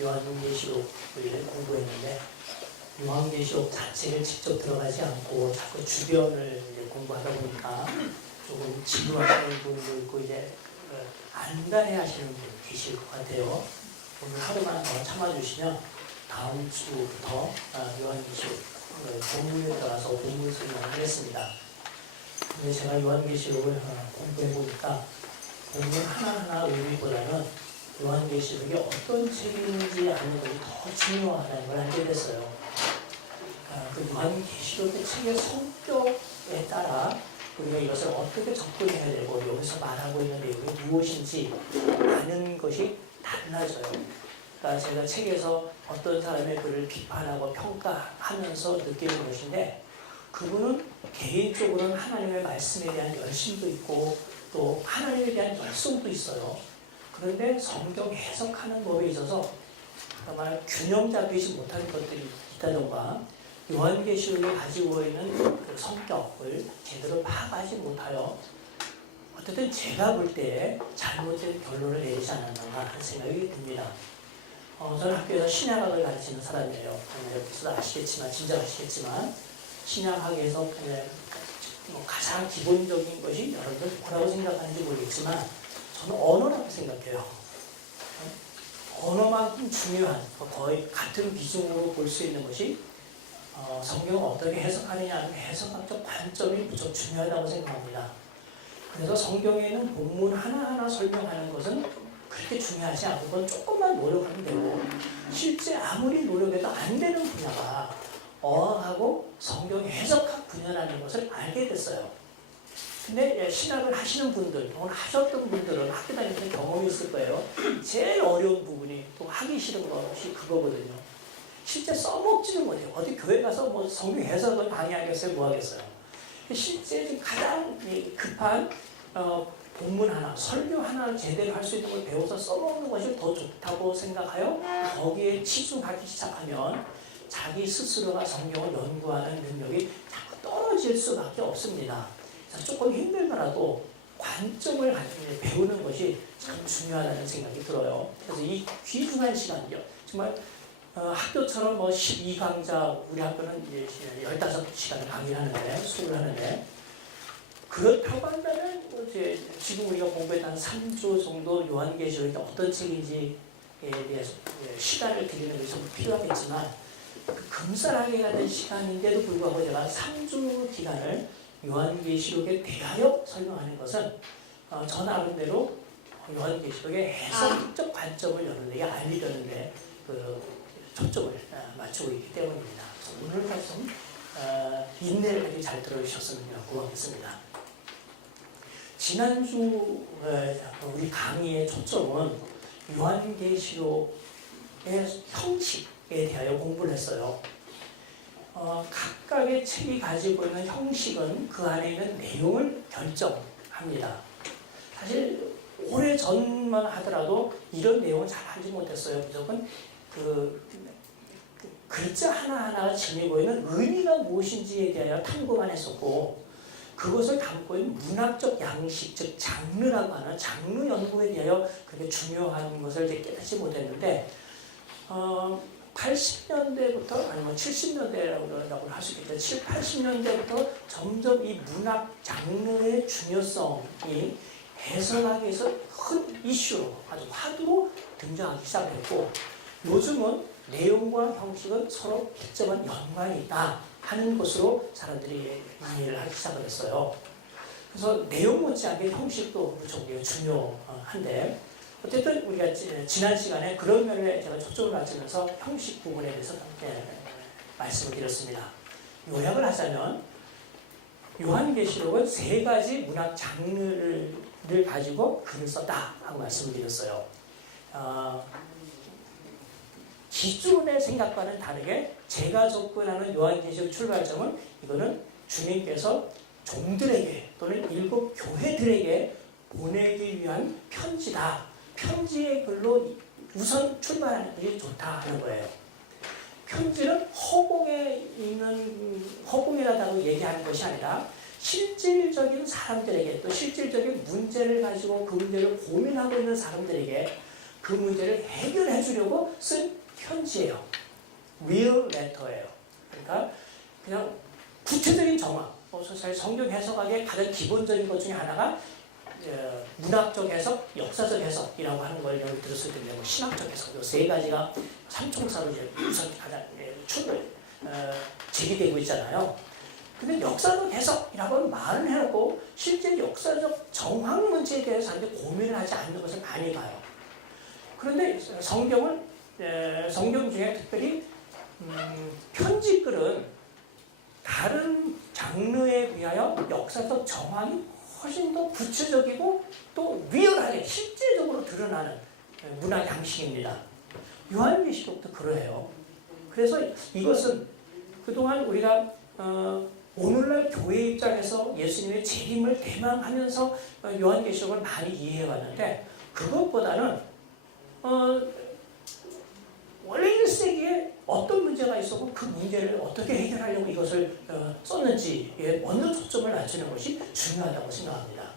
요한계시록을 공부했는데 요한계시록 자체를 직접 들어가지 않고 자꾸 주변을 이제 공부하다 보니까 조금 지루하시는 분도 있고 이제 안달해 하시는 분 계실 것 같아요. 오늘 하루만 더 참아주시면 다음 주부터 요한계시록 본문에 들어가서 본문 설명을 하겠습니다. 근데 제가 요한계시록을 공부해 보니까 본문 하나하나 의미보다는 요한계시록이 어떤 책인지 아는 것이 더 중요하다는 걸 알게 됐어요. 그 요한계시록의 책의 성격에 따라 우리가 이것을 어떻게 접근해야 되고 여기서 말하고 있는 내용이 무엇인지 아는 것이 달라져요. 그러니까 제가 책에서 어떤 사람의 글을 비판하고 평가하면서 느끼는 것인데 그분은 개인적으로는 하나님의 말씀에 대한 열심도 있고 또 하나님에 대한 열성도 있어요. 그런데 성경 해석하는 법에 있어서 정말 균형 잡히지 못한 것들이 있다던가 요한계시록이 가지고 있는 그 성격을 제대로 파악하지 못하여 어쨌든 제가 볼 때 잘못된 결론을 내리지 않았는가 하는 생각이 듭니다. 저는 학교에서 신약학을 가르치는 사람이에요. 여기서도 아시겠지만 진짜 아시겠지만 신약학에서 가장 기본적인 것이 여러분들 뭐라고 생각하는지 모르겠지만 저는 언어라고 생각해요. 언어만큼 중요한 거의 같은 비중으로 볼 수 있는 것이 성경을 어떻게 해석하느냐 하는 해석학적 관점이 무척 중요하다고 생각합니다. 그래서 성경에 있는 본문 하나하나 설명하는 것은 그렇게 중요하지 않고 그건 조금만 노력하면 되고 실제 아무리 노력해도 안 되는 분야가 어학하고 성경 해석학 분야라는 것을 알게 됐어요. 근데 신학을 하시는 분들, 혹은 하셨던 분들은 학교 다니면서 경험이 있을 거예요. 제일 어려운 부분이 또 하기 싫은 것이 그거거든요. 실제 써먹지는 못해요. 어디 교회 가서 뭐 성경 해석을 강의하겠어요? 뭐 하겠어요? 실제 지금 가장 급한 본문 하나, 설교 하나를 제대로 할 수 있는 걸 배워서 써먹는 것이 더 좋다고 생각하여 거기에 치중하기 시작하면 자기 스스로가 성경을 연구하는 능력이 자꾸 떨어질 수밖에 없습니다. 조금 힘들더라도 관점을 배우는 것이 참 중요하다는 생각이 들어요. 그래서 이 귀중한 시간이요. 정말 학교처럼 12강좌, 우리 학교는 15시간을 강의를 하는데, 수업을 하는데, 그렇다고 한다면, 이제 지금 우리가 공부했던 3주 정도 요한계시록이 어떤 책인지에 대해서 시간을 드리는 것이 좀 필요하겠지만, 금쌀하게 가는 시간인데도 불구하고 제가 3주 기간을 요한계시록에 대하여 설명하는 것은 저 나름대로 요한계시록의 해석적 관점을 여러분에게 알리려는데 초점을 맞추고 있기 때문입니다. 오늘까지 좀 인내를 아주 잘 들어주셨으면 고맙겠습니다. 지난주 우리 강의의 초점은 요한계시록의 형식에 대하여 공부를 했어요. 각각의 책이 가지고 있는 형식은 그 안에 있는 내용을 결정합니다. 사실 오래전만 하더라도 이런 내용을 잘 알지 못했어요. 무조건 글자 하나하나가 지니고 있는 의미가 무엇인지에 대하여 탐구만 했었고 그것을 담고 있는 문학적 양식, 즉 장르라고 하는 장르 연구에 대하여 그렇게 중요한 것을 깨닫지 못했는데 80년대부터 아니면 70년대라고 할 수 있겠죠. 7, 80년대부터 점점 이 문학 장르의 중요성이 해석학에서 큰 이슈로 아주 화두로 등장하기 시작했고 요즘은 내용과 형식은 서로 일정한 연관이 있다 하는 것으로 사람들이 이해를 하기 시작을 했어요. 그래서 내용 못지않게 형식도 무척 중요한데 어쨌든 우리가 지난 시간에 그런 면에 제가 초점을 맞추면서 형식 부분에 대해서 말씀을 드렸습니다. 요약을 하자면 요한계시록은 3가지 문학 장르를 가지고 글을 썼다 하고 말씀을 드렸어요. 기존의 생각과는 다르게 제가 접근하는 요한계시록 출발점은 이거는 주님께서 종들에게 또는 7 교회들에게 보내기 위한 편지다. 편지의 글로 우선 출발하는 것이 좋다 하는 거예요. 편지는 허공에다가 얘기하는 것이 아니라 실질적인 사람들에게 또 실질적인 문제를 가지고 그 문제를 고민하고 있는 사람들에게 그 문제를 해결해 주려고 쓴 편지예요. real letter예요. 그러니까 그냥 구체적인 정황, 사실 성경 해석하기에 가장 기본적인 것 중에 하나가 문학적 해석, 역사적 해석이라고 하는 걸 여기 들었을 텐데, 뭐 신학적 해석, 이 세 가지가 삼총사로 이제 우선 가장 제기되고 있잖아요. 근데 역사적 해석이라고 말을 해놓고 실제 역사적 정황 문제에 대해서 고민을 하지 않는 것을 많이 봐요. 그런데 성경 중에 특별히 편지글은 다른 장르에 비하여 역사적 정황이 훨씬 더 구체적이고 또 리얼하게 실제적으로 드러나는 문화 양식입니다. 요한계시록도 그러해요. 그래서 이것은 그동안 우리가 오늘날 교회 입장에서 예수님의 재림을 대망하면서 요한계시록을 많이 이해해왔는데, 그것보다는 원래 1세기에 어떤 문제가 있었고 그 문제를 어떻게 해결하려고 이것을 썼는지에 먼저 초점을 맞추는 것이 중요하다고 생각합니다.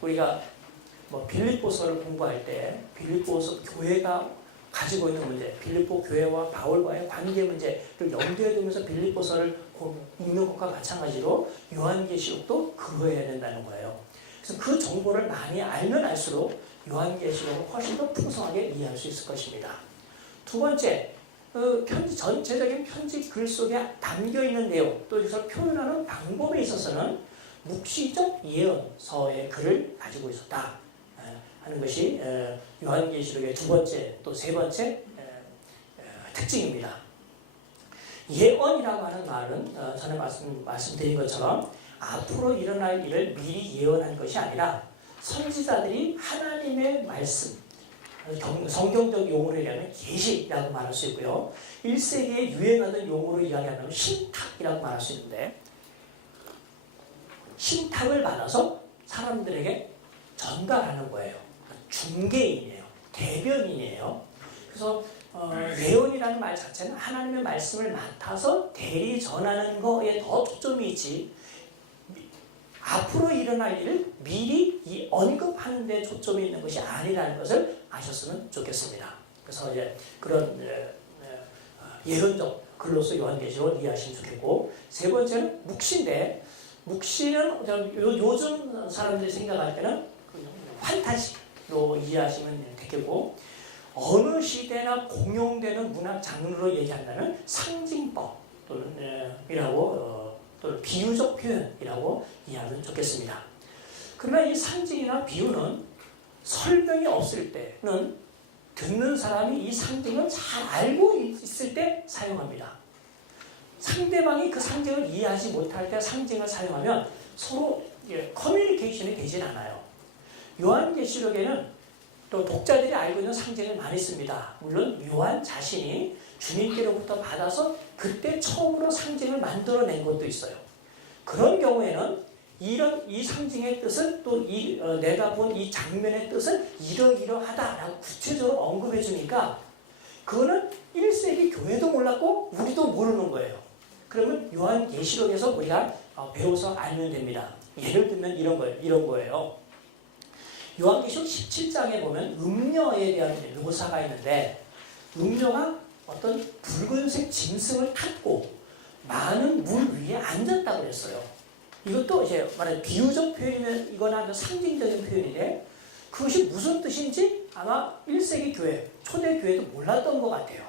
우리가 뭐 빌립보서를 공부할 때 빌립보서 교회가 가지고 있는 문제, 빌립보 교회와 바울과의 관계 문제를 염두에 두면서 빌립보서를 읽는 것과 마찬가지로 요한계시록도 그거해야 된다는 거예요. 그래서 그 정보를 많이 알면 알수록 요한계시록을 훨씬 더 풍성하게 이해할 수 있을 것입니다. 두 번째, 전체적인 편지 글 속에 담겨있는 내용, 또 이것을 표현하는 방법에 있어서는 묵시적 예언서의 글을 가지고 있었다 하는 것이 요한계시록의 두 번째 또 세 번째 특징입니다. 예언이라고 하는 말은 전에 말씀드린 것처럼 앞으로 일어날 일을 미리 예언한 것이 아니라 선지자들이 하나님의 말씀, 성경적 용어로 얘기하면 계시라고 말할 수 있고요. 1세기에 유행하던 용어로 이야기하면 신탁이라고 말할 수 있는데, 신탁을 받아서 사람들에게 전달하는 거예요. 중개인이에요. 대변인이에요. 그래서 예언이라는 말 자체는 하나님의 말씀을 맡아서 대리 전하는 거에 더 초점이 있지, 앞으로 일어날 일을 미리 언급하는 데 초점이 있는 것이 아니라는 것을 아셨으면 좋겠습니다. 그래서 이제 그런 예언적 글로서 요한계시록을 이해하시면 좋겠고, 세 번째는 묵시인데, 묵시는 요즘 사람들이 생각할 때는 판타지로 이해하시면 되겠고, 어느 시대나 공용되는 문학 장르로 얘기한다면 상징법 또는 비유적 표현이라고 이해하면 좋겠습니다. 그러나 이 상징이나 비유는 설명이 없을 때는 듣는 사람이 이 상징을 잘 알고 있을 때 사용합니다. 상대방이 그 상징을 이해하지 못할 때 상징을 사용하면 서로 커뮤니케이션이 되질 않아요. 요한계시록에는 또 독자들이 알고 있는 상징을 많이 씁니다. 물론 요한 자신이 주님께로부터 받아서 그때 처음으로 상징을 만들어낸 것도 있어요. 그런 경우에는 이 상징의 뜻은 또 내가 본 이 장면의 뜻은 이러이러하다라고 구체적으로 언급해 주니까 그거는 1세기 교회도 몰랐고 우리도 모르는 거예요. 그러면 요한계시록에서 우리가 배워서 알면 됩니다. 예를 들면 이런 거예요. 요한계시록 17장에 보면 음녀에 대한 묘사가 있는데, 음녀가 어떤 붉은색 짐승을 탔고 많은 물 위에 앉았다고 했어요. 이것도 이제 말하는 비유적 표현이거나 상징적인 표현인데, 그것이 무슨 뜻인지 아마 1세기 교회, 초대 교회도 몰랐던 것 같아요.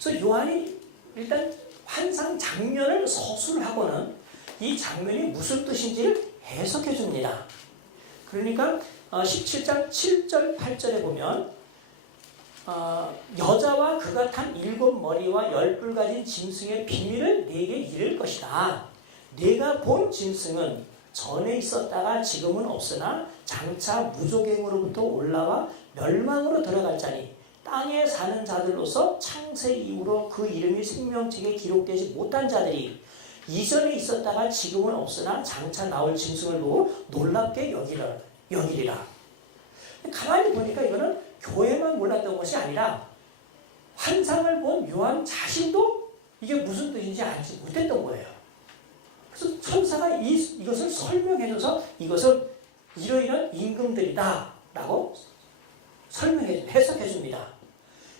그래서 요한이 일단 환상 장면을 서술하고는 이 장면이 무슨 뜻인지를 해석해 줍니다. 그러니까 17장 7절 8절에 보면 여자와 그가 탄 7머리와 10뿔 가진 짐승의 비밀을 네게 이를 것이다. 네가 본 짐승은 전에 있었다가 지금은 없으나 장차 무조갱으로부터 올라와 멸망으로 들어갈 자니 땅에 사는 자들로서 창세 이후로 그 이름이 생명책에 기록되지 못한 자들이 이전에 있었다가 지금은 없으나 장차 나올 짐승을 보고 놀랍게 여기리라. 가만히 보니까 이거는 교회만 몰랐던 것이 아니라 환상을 본 요한 자신도 이게 무슨 뜻인지 알지 못했던 거예요. 그래서 천사가 이것을 설명해줘서 이것은 이러이러한 임금들이다 라고 해석해 줍니다.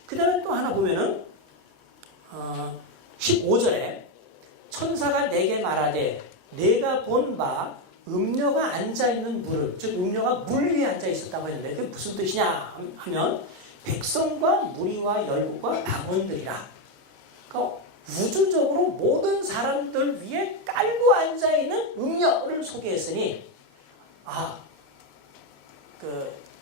그 다음에 또 하나 보면은 15절에 천사가 내게 말하되 내가 본 바 음녀가 앉아있는 무릎, 즉 음녀가 물 위에 앉아 있었다고 했는데 그게 무슨 뜻이냐 하면 백성과 무리와 열국과 방언들이라. 그러니까 우주적으로 모든 사람들 위에 깔고 앉아있는 음녀를 소개했으니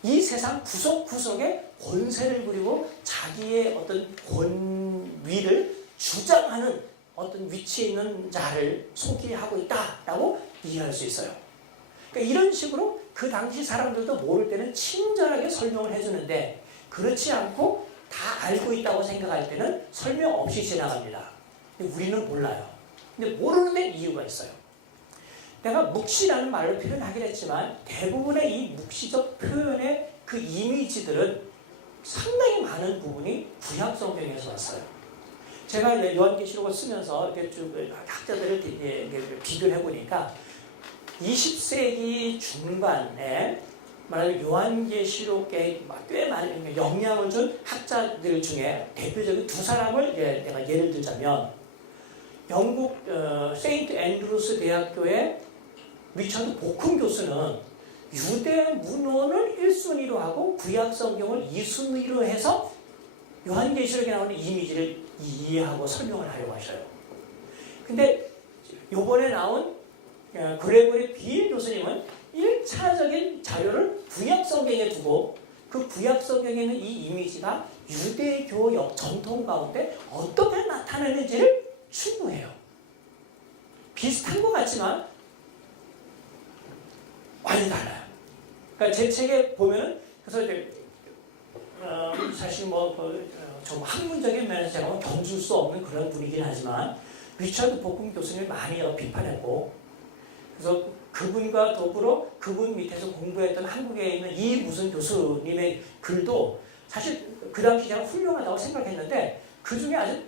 이 세상 구석구석에 권세를 부리고 자기의 어떤 권위를 주장하는 어떤 위치에 있는 자를 소개하고 있다라고 이해할 수 있어요. 그러니까 이런 식으로 그 당시 사람들도 모를 때는 친절하게 설명을 해주는데 그렇지 않고 다 알고 있다고 생각할 때는 설명 없이 지나갑니다. 근데 우리는 몰라요. 근데 모르는 데 이유가 있어요. 내가 묵시라는 말로 표현하긴 했지만 대부분의 이 묵시적 표현의 그 이미지들은 상당히 많은 부분이 구약 성경에서 왔어요. 제가 요한계시록을 쓰면서 이렇게 쭉 학자들을 비교를 해보니까 20세기 중반에 말하자면 요한계시록에 꽤 많은 영향을 준 학자들 중에 대표적인 두 사람을 내가 예를 들자면 영국 세인트 앤드루스 대학교의 리처드 보큰 교수는 유대 문헌을 1순위로 하고 구약 성경을 2순위로 해서 요한계시록에 나오는 이미지를 이해하고 설명을 하려고 하셔요. 근데 요번에 나온 그레고리 빌 교수님은 1차적인 자료를 구약 성경에 두고 그 구약 성경에 있는 이 이미지가 유대교 전통 가운데 어떻게 나타나는지를 추구해요. 비슷한 것 같지만 많이 달라요. 그러니까 제 책에 보면은 그래서 이제 사실 좀 학문적인 면에서 제가 견줄 수 없는 그런 분이긴 하지만 리처드 보큰 교수님을 많이 비판했고 그래서 그분과 더불어 그분 밑에서 공부했던 한국에 있는 이 무슨 교수님의 글도 사실 그 당시 제가 훌륭하다고 생각했는데 그 중에 아주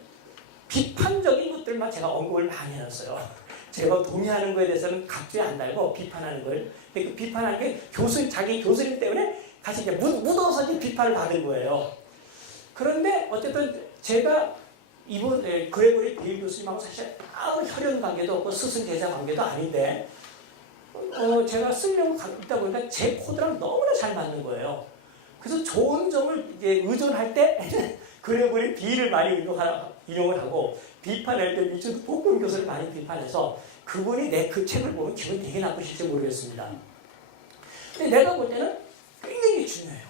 비판적인 것들만 제가 언급을 많이 해놨어요. 제가 동의하는 거에 대해서는 각주에 안 달고 비판하는 걸. 근데 그 비판하는 게 자기 교수님 때문에 같이 이제 묻어서 이제 비판을 받은 거예요. 그런데 어쨌든 제가 이번 그레고리 빌 교수님하고 사실 아무 혈연 관계도 없고 스승 제자 관계도 아닌데 제가 쓰려고 있다 보니까 제 코드랑 너무나 잘 맞는 거예요. 그래서 좋은 점을 이제 의존할 때 그레고리 빌을 많이 인용을 하고 비판할 때 리처드 보큰 교수를 많이 비판해서 그분이 내 그 책을 보면 기분이 되게 나쁘실지 모르겠습니다. 근데 내가 볼 때는 굉장히 중요해요.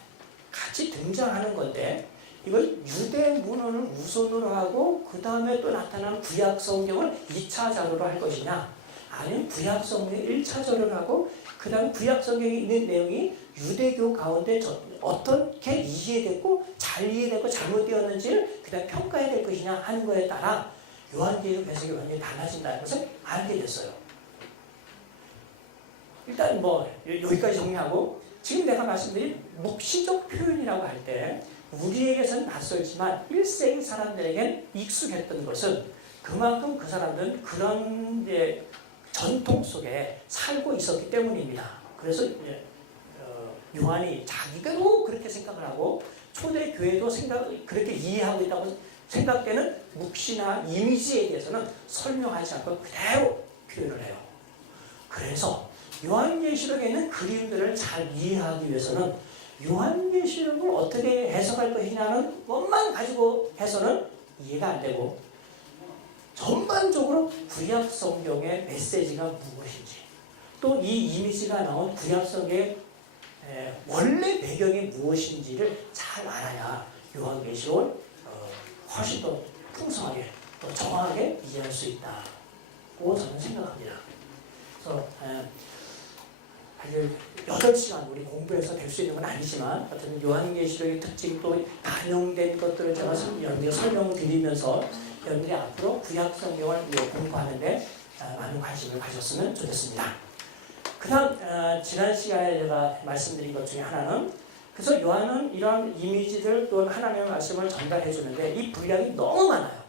같이 등장하는 건데 이걸 유대 문헌을 우선으로 하고 그 다음에 또 나타나는 구약 성경을 2차 자료로 할 것이냐 아니면 구약 성경을 1차 자료로 하고 그 다음에 구약 성경에 있는 내용이 유대교 가운데 어떻게 이해됐고 잘 이해되고 잘못되었는지를 그 다음에 평가해야 될 것이냐 하는 거에 따라 요한계시록 해석이 완전히 달라진다는 것을 알게 됐어요. 일단 여기까지 정리하고 지금 내가 말씀드린 묵시적 표현이라고 할 때 우리에게서는 낯설지만 1세기 사람들에겐 익숙했던 것은 그만큼 그 사람들은 그런 전통 속에 살고 있었기 때문입니다. 그래서 요한이 자기도 그렇게 생각을 하고 초대교회도 그렇게 이해하고 있다고 생각되는 묵시나 이미지에 대해서는 설명하지 않고 그대로 표현을 해요. 그래서 요한계시록에 있는 그림들을 잘 이해하기 위해서는 요한계시록을 어떻게 해석할 것이냐는 것만 가지고 해서는 이해가 안 되고 전반적으로 구약 성경의 메시지가 무엇인지 또 이 이미지가 나온 구약 성경의 원래 배경이 무엇인지를 잘 알아야 요한계시록을 훨씬 더 풍성하게 또 정확하게 이해할 수 있다고 저는 생각합니다. 그래서 8시간 우리 공부해서 될 수 있는 건 아니지만 어쨌든 요한계시록의 특징 또 반영된 것들을 제가 여러분께 설명드리면서 여러분들이 앞으로 구약 성경을 공부하는데 많은 관심을 가졌으면 좋겠습니다. 그 다음 지난 시간에 제가 말씀드린 것 중에 하나는 그래서 요한은 이러한 이미지들 또 하나님의 말씀을 전달해 주는데 이 분량이 너무 많아요.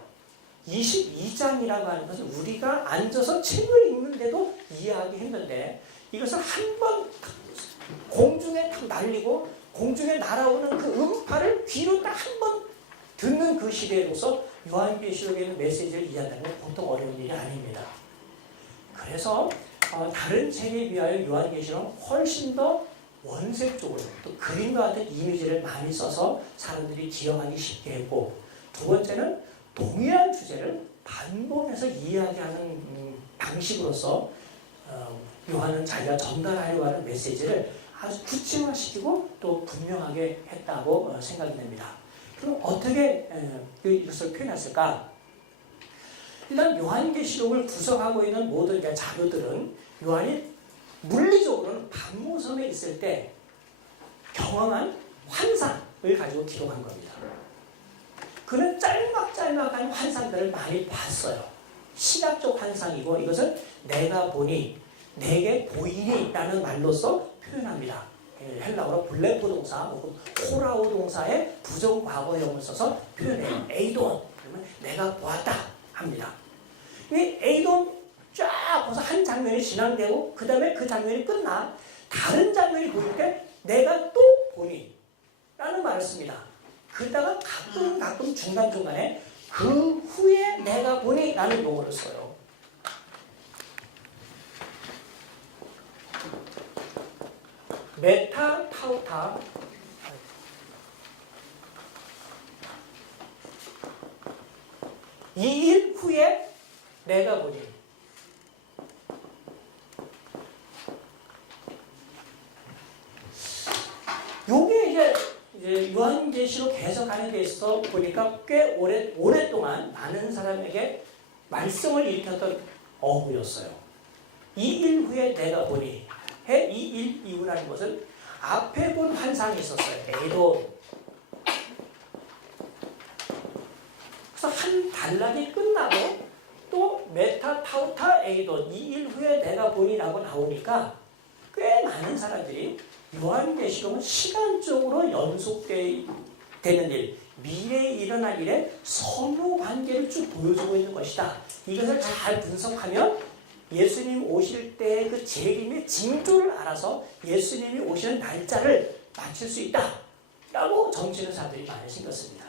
22장이라고 하는 것은 우리가 앉아서 책을 읽는데도 이해하기 힘든데 이것을 한 번 공중에 탁 날리고 공중에 날아오는 그 음파를 귀로 딱 한 번 듣는 그 시대로서 요한계시록에 있는 메시지를 이해한다는 건 보통 어려운 일이 아닙니다. 그래서 다른 책에 비하여 요한계시록은 훨씬 더 원색적으로 또 그림과 같은 이미지를 많이 써서 사람들이 기억하기 쉽게 했고, 두 번째는 동일한 주제를 반복해서 이야기하는 방식으로서 요한은 자기가 전달하려고 하는 메시지를 아주 구체화시키고 또 분명하게 했다고 생각이 됩니다. 그럼 어떻게 이것을 표현했을까? 일단 요한계시록을 구성하고 있는 모든 자료들은 요한이 물리적으로는 pat모섬에 있을 때 경험한 환상을 가지고 기록한 겁니다. 그는 짤막짤막한 환상들을 많이 봤어요. 시각적 환상이고 이것은 내가 보니, 내게 보이니 라는 말로서 표현합니다. 헬라어로 블레포 동사, 혹은 호라오 동사의 부정과거형을 써서 표현해요. 에이돈, 그러면 내가 보았다 합니다. 이 에이돈 쫙 벌써 한 장면이 진행되고 그 다음에 그 장면이 끝나 다른 장면이 보일 때 내가 또 보니 라는 말을 씁니다. 그러다가 가끔 중간중간에 그 후에 내가 보니 라는 용어를 써요. 메타 타우타, 이 일 후에 내가 보니. 요게 이제 요한계시록 해석하는 데 있어서 보니까 꽤 오랫동안 많은 사람에게 말썽을 일으켰던 어구였어요. 이 일 후에 내가 보니. 이 일 이후라는 것은 앞에 본 환상이 있었어요. 에이돈. 그래서 한 단락이 끝나고 또 메타 타우타 에이돈, 이 일 후에 내가 보니라고 나오니까 꽤 많은 사람들이 요한계시록은 시간적으로 연속되는 일, 미래에 일어날 일의 선후관계를 쭉 보여주고 있는 것이다. 이것을 잘 분석하면 예수님 오실 때 그 재림의 징조를 알아서 예수님이 오시는 날짜를 맞출 수 있다 라고 점치는 사람들이 많이 생겼습니다.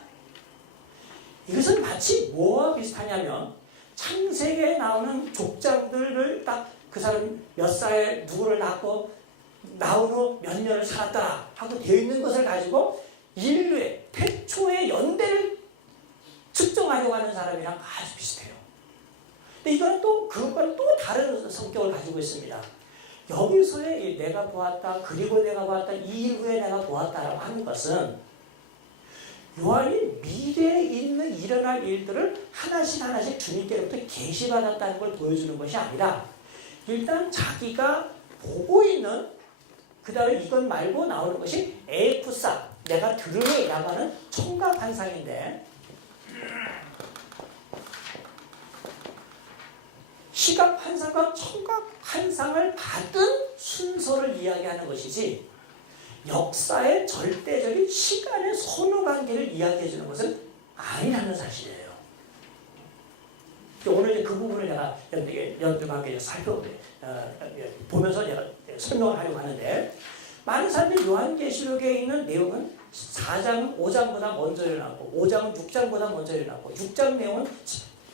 이것은 마치 뭐와 비슷하냐면 창세기에 나오는 족장들을 딱 그 사람 몇 살에 누구를 낳고 나온 후 몇 년을 살았다 하고 되어 있는 것을 가지고 인류의 태초의 연대를 측정하려고 하는 사람이랑 아주 비슷해요. 근데 이거는 또 그것과는 또 다른 성격을 가지고 있습니다. 여기서의 내가 보았다, 그리고 내가 보았다, 이 일 후에 내가 보았다라고 하는 것은 요한이 미래에 있는 일어날 일들을 하나씩 주님께로부터 계시받았다는 걸 보여주는 것이 아니라 일단 자기가 보고 있는, 그 다음에 이것 말고 나오는 것이 에쿠사, 내가 들으니 라고 하는 청각 환상인데, 시각 환상과 청각 환상을 받은 순서를 이야기하는 것이지 역사의 절대적인 시간의 선후관계를 이야기해 주는 것은 아니라는 사실이에요. 오늘 그 부분을 내가 여러분들과 보면서 내가 설명을 하려고 하는데, 많은 사람들이 요한계시록에 있는 내용은 4장은 5장보다 먼저 일어났고 5장은 6장보다 먼저 일어났고 6장 내용은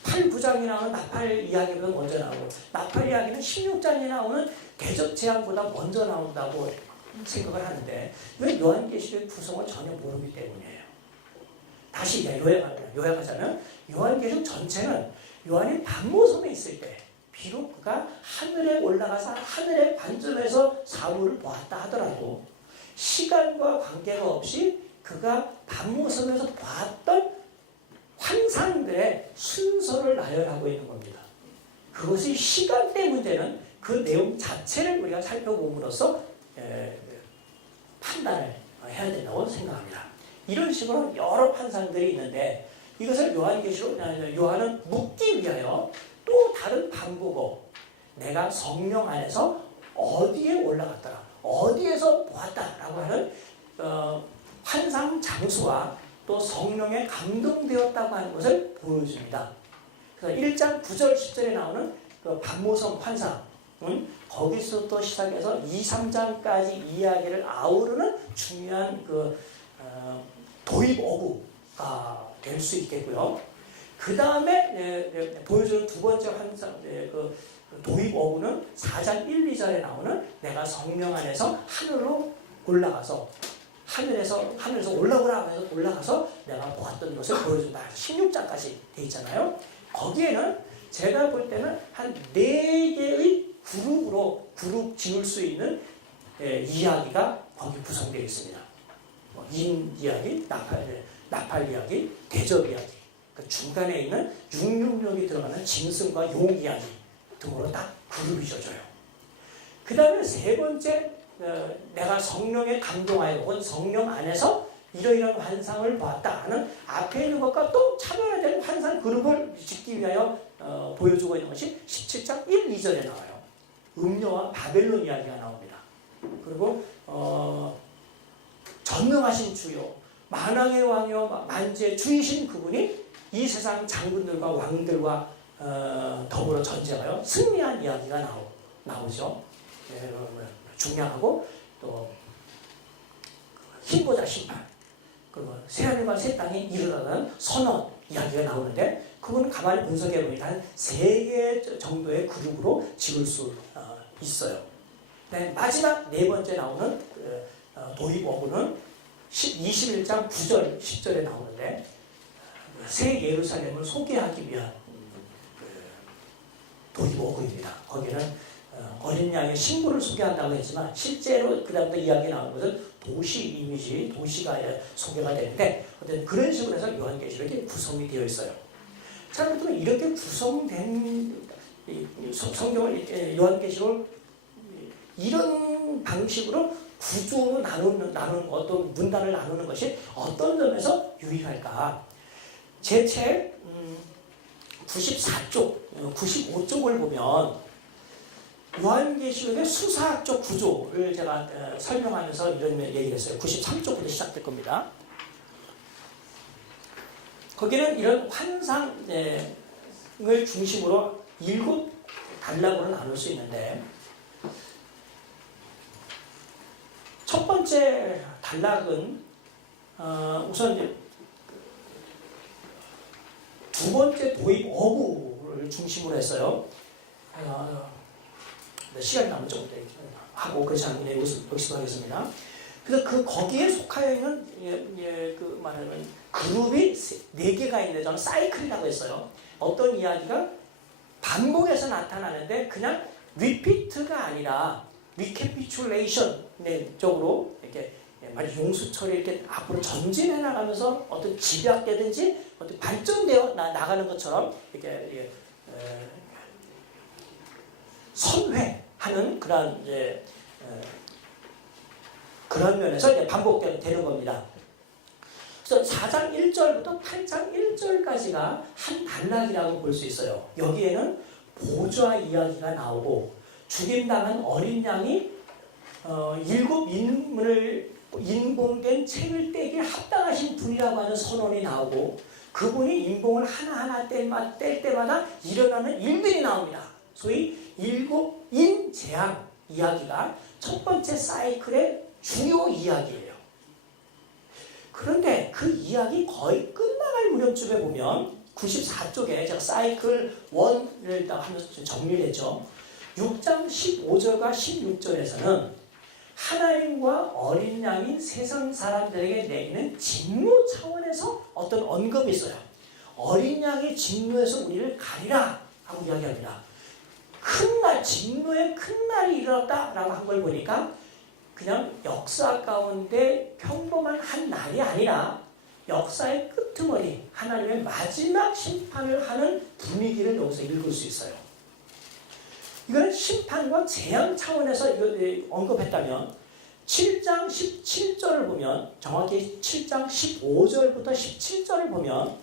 8, 9장이 나오는 나팔 이야기보다 먼저 나오고 나팔 이야기는 16장에 나오는 대적 재앙보다 먼저 나온다고 생각을 하는데, 왜 요한계시록의 구성을 전혀 모르기 때문이에요. 다시 요약하자면 요한계시록 전체는 요한이 pat모섬에 있을 때 비록 그가 하늘에 올라가서 하늘의 관점에서 사물을 보았다 하더라도 시간과 관계가 없이 그가 pat모섬에서 봤던 환상들의 순서를 나열하고 있는 겁니다. 그것이 시간대 문제는 그 내용 자체를 우리가 살펴봄으로써 판단을 해야 된다고 생각합니다. 이런 식으로 여러 환상들이 있는데 이것을 요한은 묻기 위하여 또 다른 방법으로 내가 성령 안에서 어디에 올라갔더라, 어디에서 보았다라고 하는 환상 장소와 또 성령에 감동되었다고 하는 것을 보여줍니다. 그래서 1장 9절 10절에 나오는 그 pat모섬 환상을 거기서부터 시작해서 2, 3장까지 이야기를 아우르는 중요한 도입 어구가 될 수 있겠고요. 그 다음에 보여주는 두 번째 환상, 도입 어구는 4장 1, 2절에 나오는 내가 성령 안에서 하늘로 올라가서 하늘에서 올라오라 해서 올라가서 내가 보았던 것을 보여준다. 16장까지 돼 있잖아요. 거기에는 제가 볼 때는 한 4개의 그룹 지을 수 있는 이야기가 거기 구성되어 있습니다. 인 이야기, 나팔 이야기, 대접 이야기, 그 중간에 있는 666이 들어가는 짐승과 용 이야기 등으로 딱 그룹이 져져요. 그 다음에 세 번째, 내가 성령에 감동하여 혹은 성령 안에서 이러이러한 환상을 보았다 하는 앞에 있는 것과 또 차별화된 환상 그룹을 짓기 위하여 보여주고 있는 것이 17장 1, 2절에 나와요. 음녀와 바벨론 이야기가 나옵니다. 그리고 전능하신 주요 만왕의 왕이요 만주의 주이신 그분이 이 세상 장군들과 왕들과 더불어 전쟁하여 승리한 이야기가 나오죠. 중요하고 또 흰보자 심판, 그리고 새하늘과 새 땅이 이르다는 선언 이야기가 나오는데 그건 가만히 분석해 보니까 한 3개 정도의 그룹으로 지을 수 있어요. 마지막 네 번째 나오는 도입 어구는 21장 9절, 10절에 나오는데 새 예루살렘을 소개하기 위한 도입 어구입니다. 거기는 어린 양의 신부를 소개한다고 했지만 실제로 그 다음부터 이야기 나오는 것은 도시 이미지, 도시가 소개가 되는데 어쨌든 그런 식으로 해서 요한계시록이 구성이 되어 있어요. 자, 그렇다면 이렇게 구성된 성경을 요한계시록을 이런 방식으로 구조로 나누는 어떤 문단을 나누는 것이 어떤 점에서 유익할까? 제 책 94쪽, 95쪽을 보면 요한계시록의 수사학적 구조를 제가 설명하면서 이런 얘기를 했어요. 93쪽부터 시작될 겁니다. 거기는 이런 환상을 중심으로 7단락으로 나눌 수 있는데 첫 번째 단락은 우선 이제 두 번째 도입 어구를 중심으로 했어요. 시간이 남은 조금 하고 그렇지 않으면 여기서 하겠습니다. 그래서 거기에 속하여 있는 그 말하는 그룹이 4개가 있는데 저는 사이클이라고 했어요. 어떤 이야기가 반복해서 나타나는데 그냥 리피트가 아니라 리캐피츄레이션 쪽으로 이렇게 용수철이 이렇게 앞으로 전진해 나가면서 어떤 집약되든지 어떤 발전되어 나가는 것처럼 이렇게 선회하는 그런 면에서 이제 반복되는 겁니다. 그래서 4장 1절부터 8장 1절까지가 한 단락이라고 볼 수 있어요. 여기에는 보좌 이야기가 나오고 죽임당한 어린 양이 7 인봉된 책을 떼기에 합당하신 분이라고 하는 선언이 나오고 그분이 인봉을 하나하나 뗄 때마다 일어나는 일들이 나옵니다. 소위 7인 재앙 이야기가 첫 번째 사이클의 주요 이야기예요. 그런데 그 이야기 거의 끝나갈 무렵쯤에 보면 94쪽에 제가 사이클 1을 하면서 정리를 했죠. 6장 15절과 16절에서는 하나님과 어린 양인 세상 사람들에게 내리는 진노 차원에서 어떤 언급이 있어요. 어린 양의 진노에서 우리를 가리라 하고 이야기합니다. 진노의 큰 날이 일어났다라고 한 걸 보니까 그냥 역사 가운데 평범한 한 날이 아니라 역사의 끄트머리, 하나님의 마지막 심판을 하는 분위기를 여기서 읽을 수 있어요. 이거는 심판과 재앙 차원에서 언급했다면 7장 17절을 보면 정확히 7장 15절부터 17절을 보면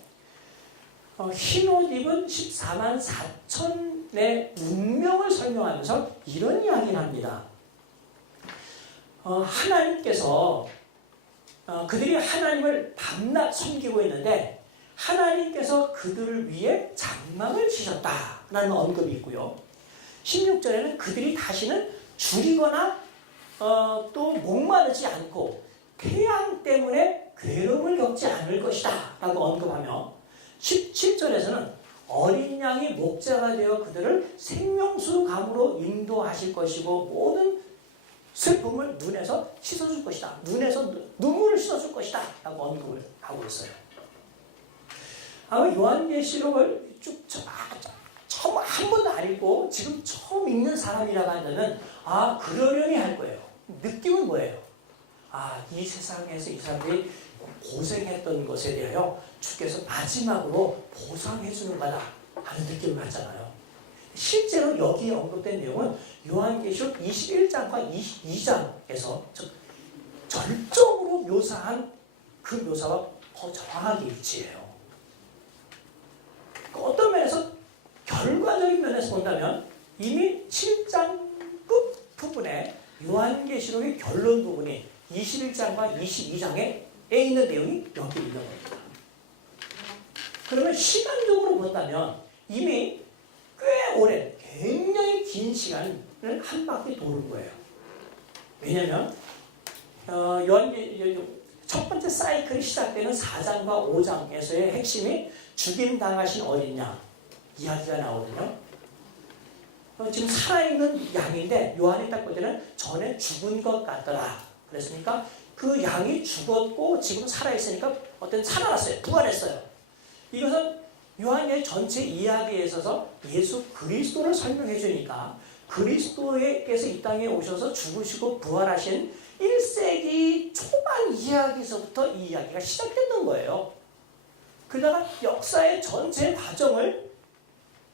흰옷 입은 14만 4천의 운명을 설명하면서 이런 이야기를 합니다. 하나님께서 그들이 하나님을 밤낮 섬기고 있는데 하나님께서 그들을 위해 장막을 치셨다라는 언급이 있고요. 16절에는 그들이 다시는 줄이거나 또 목마르지 않고 태양 때문에 괴로움을 겪지 않을 것이다 라고 언급하며 17절에서는 어린 양이 목자가 되어 그들을 생명수 강으로 인도하실 것이고 모든 슬픔을 눈에서 씻어줄 것이다. 눈에서 눈물을 씻어줄 것이다 라고 언급을 하고 있어요. 아마 요한계시록을 쭉 처음 한 번도 안 읽고 지금 처음 읽는 사람이라고 하면은 그러려니 할 거예요. 느낌은 뭐예요? 이 세상에서 이 사람들이 고생했던 것에 대하여 주께서 마지막으로 보상해 주는 거다 하는 느낌을 받잖아요. 실제로 여기에 언급된 내용은 요한계시록 21장과 22장에서 절정으로 묘사한 그 묘사와 더 정확하게 일치해요. 어떤 면에서 결과적인 면에서 본다면 이미 7장 끝 부분에 요한계시록의 결론 부분이 21장과 22장에 있는 내용이 여기 있는 겁니다. 그러면 시간적으로 본다면 이미 꽤 오랜 굉장히 긴 시간을 한 바퀴 도는 거예요. 왜냐하면 첫 번째 사이클이 시작되는 4장과 5장에서의 핵심이 죽임당하신 어린 양 이야기가 나오거든요. 지금 살아있는 양인데 요한이 딱 볼 때는 전에 죽은 것 같더라. 그랬으니까 그 양이 죽었고 지금 살아있으니까 살아났어요. 부활했어요. 이것은 요한의 전체 이야기에 있어서 예수 그리스도를 설명해 주니까 그리스도께서 이 땅에 오셔서 죽으시고 부활하신 1세기 초반 이야기에서부터 이 이야기가 시작됐던 거예요. 그러다가 역사의 전체 과정을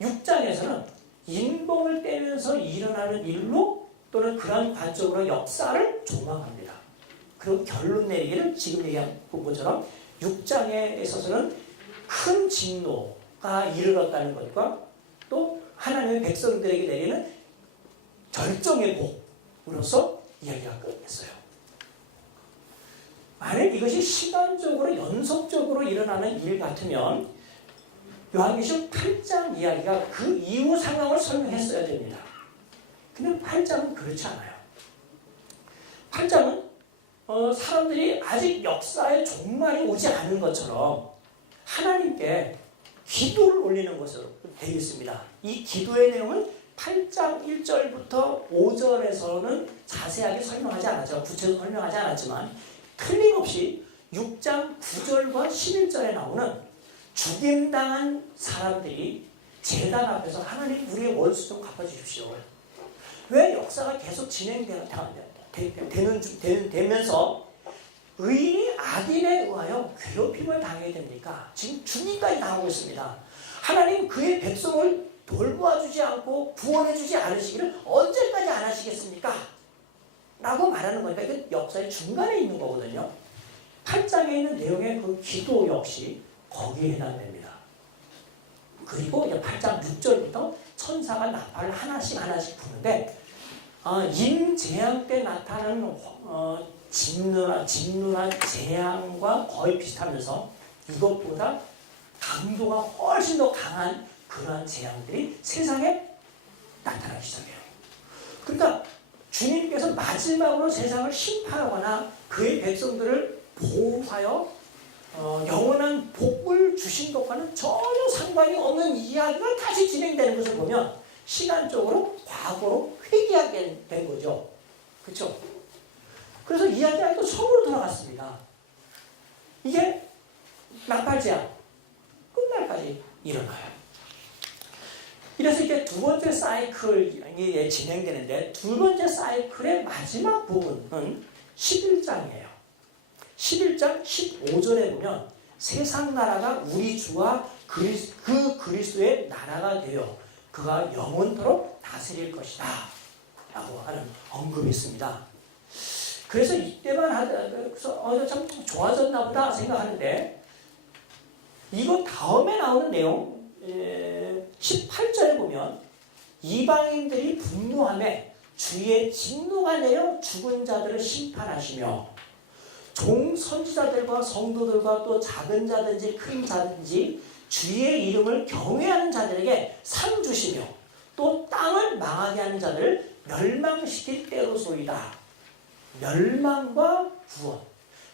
6장에서는 인봉을 떼면서 일어나는 일로 또는 그런 관점으로 역사를 조망합니다. 그리고 결론 내리기를 지금 얘기한 것처럼 6장에 있어서는 큰 진노가 이르렀다는 것과 또 하나님의 백성들에게 내리는 결정의 복으로서 이야기가 끝냈어요. 만약 이것이 시간적으로 연속적으로 일어나는 일 같으면 요한계시록 8장 이야기가 그 이후 상황을 설명했어야 됩니다. 근데 8장은 그렇지 않아요. 8장은 사람들이 아직 역사의 종말이 오지 않은 것처럼 하나님께 기도를 올리는 것으로 되어 있습니다. 이 기도의 내용은 8장 1절부터 5절에서는 자세하게 설명하지 않았죠. 구체적으로 설명하지 않았지만 틀림없이 6장 9절과 11절에 나오는 죽임당한 사람들이 제단 앞에서 하나님 우리의 원수 좀 갚아주십시오. 왜 역사가 계속 되면서 의인이 악인에 의하여 괴롭힘을 당해야 됩니까? 지금 죽임까지 당하고 있습니다. 하나님 그의 백성을 돌보아주지 않고 구원해주지 않으시기를 언제까지 안 하시겠습니까? 라고 말하는 거니까 이건 역사의 중간에 있는 거거든요. 8장에 있는 내용의 그 기도 역시 거기에 해당됩니다. 그리고 이제 8장 6절부터 천사가 나팔을 하나씩 부는데 임재앙 때 나타나는 진노나 재앙과 거의 비슷하면서 이것보다 강도가 훨씬 더 강한 그러한 재앙들이 세상에 나타나기 시작해요. 그러니까 주님께서 마지막으로 세상을 심판하거나 그의 백성들을 보호하여 영원한 복을 주신 것과는 전혀 상관이 없는 이야기가 다시 진행되는 것을 보면 시간적으로 과거로 회귀하게 된 거죠. 그렇죠? 그래서 이야기가 또 처음으로 돌아갔습니다. 이게 나팔제야 끝날까지 일어나요. 이래서 이제 두 번째 사이클이 진행되는데 두 번째 사이클의 마지막 부분은 11장이에요. 11장 15절에 보면 세상 나라가 우리 주와 그 그리스도의 나라가 되어 그가 영원토록 다스릴 것이다 라고 하는 언급이 있습니다. 그래서 이때만 참 좋아졌나 보다 생각하는데 이거 다음에 나오는 내용 18절에 보면 이방인들이 분노하며 주의 진노가 내려 죽은 자들을 심판하시며 종 선지자들과 성도들과 또 작은 자든지 큰 자든지 주의 이름을 경외하는 자들에게 상 주시며 또 땅을 망하게 하는 자들을 멸망시킬 때로소이다. 멸망과 구원,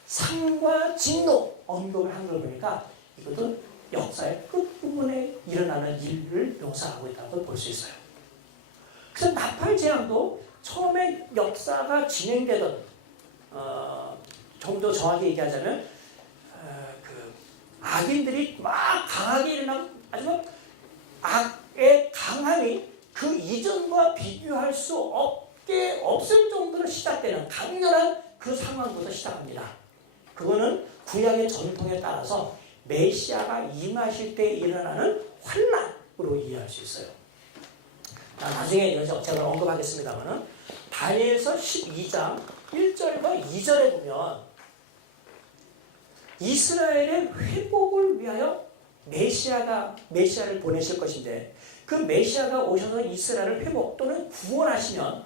상과 진노 언급을 한 걸 보니까 이것도 역사의 끝부분에 일어나는 일을 묘사하고 있다는 걸 볼 수 있어요. 그래서 나팔 재앙도 처음에 역사가 진행되던 좀 더 정확히 얘기하자면 그 악인들이 막 강하게 일어나고 하지만 악의 강함이 그 이전과 비교할 수 없을 정도로 시작되는 강렬한 그 상황부터 시작합니다. 그거는 구약의 전통에 따라서 메시아가 임하실 때 일어나는 환난으로 이해할 수 있어요. 나중에 제가 언급하겠습니다만은 다니엘서 12장 1절과 2절에 보면 이스라엘의 회복을 위하여 메시아를 보내실 것인데 그 메시아가 오셔서 이스라엘을 회복 또는 구원하시면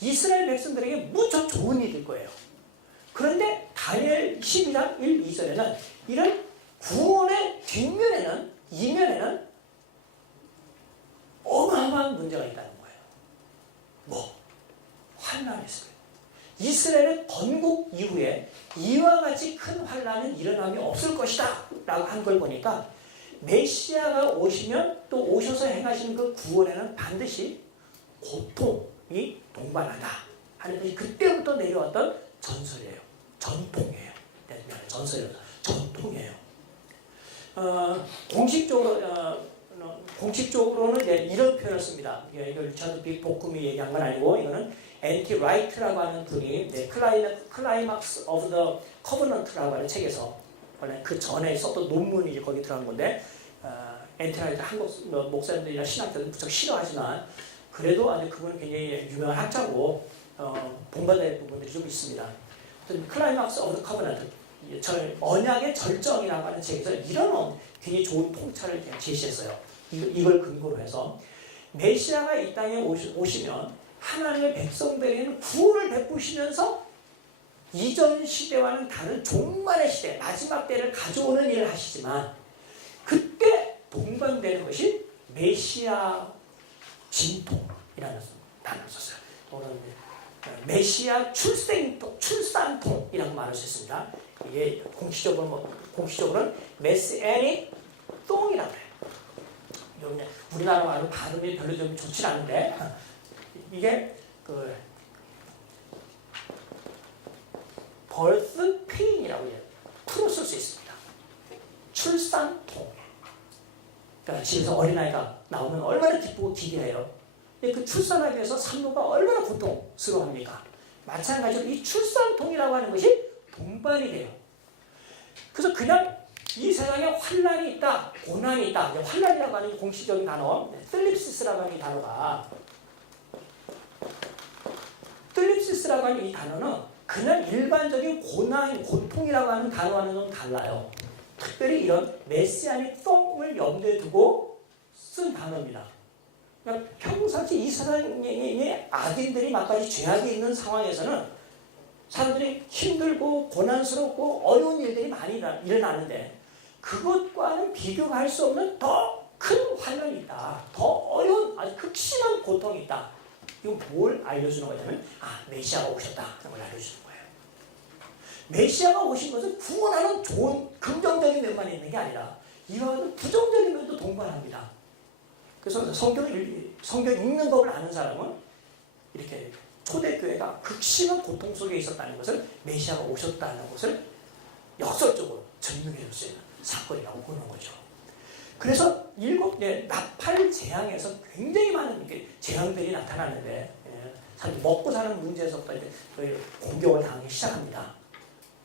이스라엘 백성들에게 무척 좋은 일일 거예요. 그런데 다니엘 12장 1, 2절에는 이런 구원의 뒷면에는 이면에는 어마어마한 문제가 있다는 거예요. 뭐? 환난이 있어요. 이스라엘의 건국 이후에 이와 같이 큰 환난은 일어남이 없을 것이다 라고 한 걸 보니까 메시아가 오시면 또 오셔서 행하시는 그 구원에는 반드시 고통이 동반하다 하는 것이 그때부터 내려왔던 전설이에요. 전통이에요. 전통이에요. 공식적으로는 이런 표현을 씁니다. 이걸 저도 빅복금이 얘기한 건 아니고 이거는 앤티 라이트라고 하는 분이 클라이막스 오브 더 커버넌트라고 하는 책에서 원래 그 전에 썼던 논문이 거기 들어간 건데 앤티 라이트 한국 목사님들이나 신학자들은 무척 싫어하지만 그래도 아주 그분은 굉장히 유명한 학자고 본받을 부분들이 좀 있습니다. 클라이막스 오브 더 커버넌트 언약의 절정이라고 하는 책에서 이런 굉장히 좋은 통찰을 제시했어요. 이걸 근거로 해서 메시아가 이 땅에 오시면 하나님의 백성들에게는 구원을 베푸시면서 이전 시대와는 다른 종말의 시대, 마지막 때를 가져오는 일을 하시지만 그때 동반되는 것이 메시아 진통이라는 단어를 썼어요. 또는 메시아 출산통이라고 말할 수 있습니다. 이게 공식적으로는 메시애닉 똥이라고 해요. 우리나라 말로 발음이 별로 좀 좋지 않은데 이게 birth pain이라고 해요. 풀어 쓸 수 있습니다. 출산통. 그러니까 집에서 어린아이가 나오면 얼마나 기쁘고 기대해요. 근데 그 출산하기 위해서 산모가 얼마나 고통스러워합니까? 마찬가지로 이 출산통이라고 하는 것이 동반이 돼요. 그래서 그냥 이 세상에 환난이 있다, 고난이 있다. 환난이라고 하는 공식적인 단어, 뜰립시스라고 하는 이 단어가 뜰립시스라고 하는 이 단어는 그냥 일반적인 고난, 고통이라고 하는 단어와는 좀 달라요. 특별히 이런 메시아닉 똥을 염두에 두고 쓴 단어입니다. 그러니까 평상시 이 세상에 악인들이 막까지 죄악이 있는 상황에서는 사람들이 힘들고 고난스럽고 어려운 일들이 많이 일어나는데 그것과는 비교가 할 수 없는 더 큰 환난이 있다. 더 어려운 아주 극심한 고통이 있다. 이건 뭘 알려주는 거냐면 메시아가 오셨다 하는 걸 알려주는 거예요. 메시아가 오신 것은 구원하는 좋은 긍정적인 면만 있는 게 아니라 이와 같은 부정적인 면도 동반합니다. 그래서 성경 읽는 법을 아는 사람은 이렇게 초대교회가 극심한 고통 속에 있었다는 것을 메시아가 오셨다는 것을 역설적으로 증명해 줄 수 있는 사건이라고 보는 거죠. 그래서 나팔 재앙에서 굉장히 많은 재앙들이 나타나는데 사실 먹고 사는 문제에서부터 이제 공격을 당하기 시작합니다.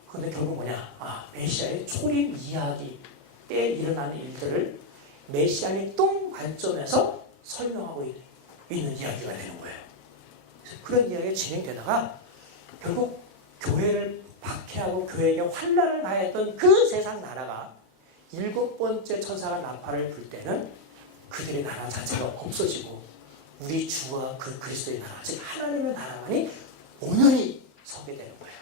그런데 결국 뭐냐? 메시아의 초림 이야기 때 일어나는 일들을 메시아의 똥 관점에서 설명하고 있는 이야기가 되는 거예요. 그런 이야기가 진행되다가 결국 교회를 박해하고 교회에게 환난을 가했던 그 세상 나라가 7번째 천사가 나팔을 불 때는 그들의 나라 자체가 없어지고 우리 주와 그 그리스도의 나라, 즉 하나님의 나라만이 온전히 서게 되는 거예요.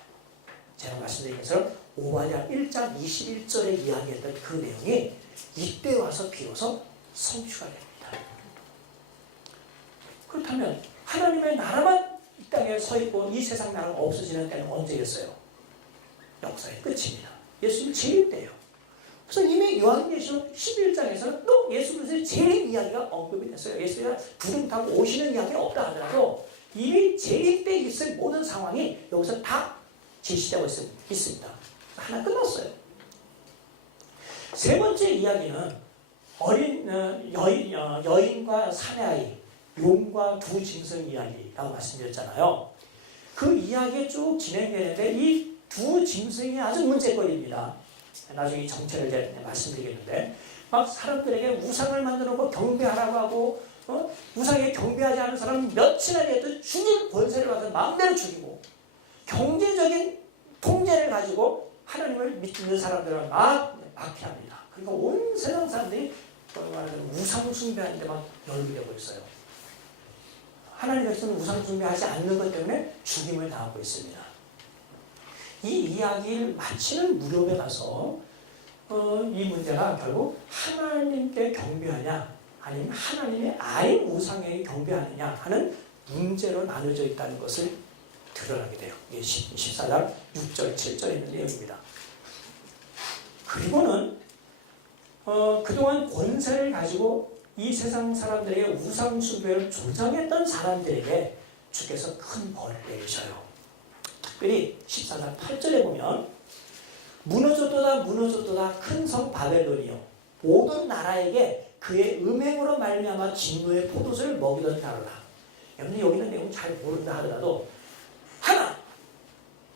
제가 말씀드린 것처럼 오바댜 1장 21절에 이야기했던 그 내용이 이때 와서 비로소 성취가 됩니다. 그렇다면 하나님의 나라만 이 땅에 서 있고 이 세상 나라가 없어지는 때는 언제겠어요? 역사의 끝입니다. 예수님 재림 때예요. 그래서 이미 요한계시록 11장에서는 또 예수 그리스도의 재림 이야기가 언급이 됐어요. 예수가 구름 타고 오시는 이야기가 없다 하더라도 이미 재림 때 있을 모든 상황이 여기서 다 제시되고 있습니다. 하나 끝났어요. 세 번째 이야기는 어린 여인과 사내아이, 용과 두 짐승 이야기라고 말씀드렸잖아요. 그 이야기에 쭉 진행되는데 이 두 짐승이 아주 문제거리입니다. 나중에 정체를 제가 말씀드리겠는데 막 사람들에게 우상을 만들어 놓고 경배하라고 하고 우상에 경배하지 않은 사람 몇이나 돼도 죽일 권세를 받아서 마음대로 죽이고 경제적인 통제를 가지고 하나님을 믿는 사람들을 막 박해합니다. 그러니까 온 세상 사람들이 우상 숭배하는 데만 열리되고 있어요. 하나님께서는 우상 숭배하지 않는 것 때문에 죽임을 당하고 있습니다. 이 이야기를 마치는 무렵에 가서 이 문제가 결국 하나님께 경배하냐 아니면 하나님의 아닌 우상에게 경배하느냐 하는 문제로 나눠져 있다는 것을 드러나게 돼요. 이게 14장 6절 7절에 있는 내용입니다. 그리고는 그동안 권세를 가지고 이 세상 사람들에게 우상 숭배를 조장했던 사람들에게 주께서 큰 벌을 내리셔요. 특별히 14장 8절에 보면 무너졌도다 무너졌도다 큰 성 바벨론이요 모든 나라에게 그의 음행으로 말미암아 진노의 포도주를 먹이던 자로라. 여러분 여기는 내용 잘 모른다 하더라도 하나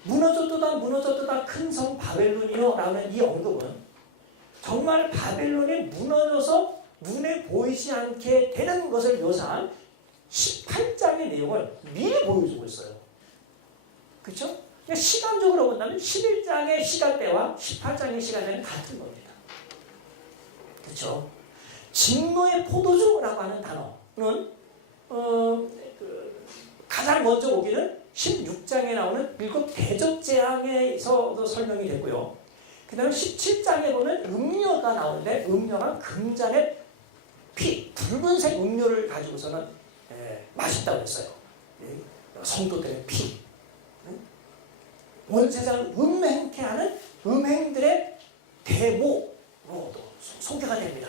무너졌도다 무너졌도다 큰 성 바벨론이요 라는 이 언급은 정말 바벨론이 무너져서 눈에 보이지 않게 되는 것을 묘사한 18장의 내용을 미리 보여주고 있어요. 그렇죠? 그러니까 시간적으로 본다면 11장의 시간대와 18장의 시간대는 같은 겁니다. 그렇죠? 진노의 포도주라고 하는 단어는 가장 먼저 오기는 16장에 나오는 7 대접 재앙에서도 설명이 되고요. 그 다음에 17장에 보면 음료가 나오는데 음료가 금잔의 피, 붉은색 음료를 가지고서는 마신다고 했어요. 성도들의 피. 온 세상을 음행케 하는 음행들의 대모로도 소개가 됩니다.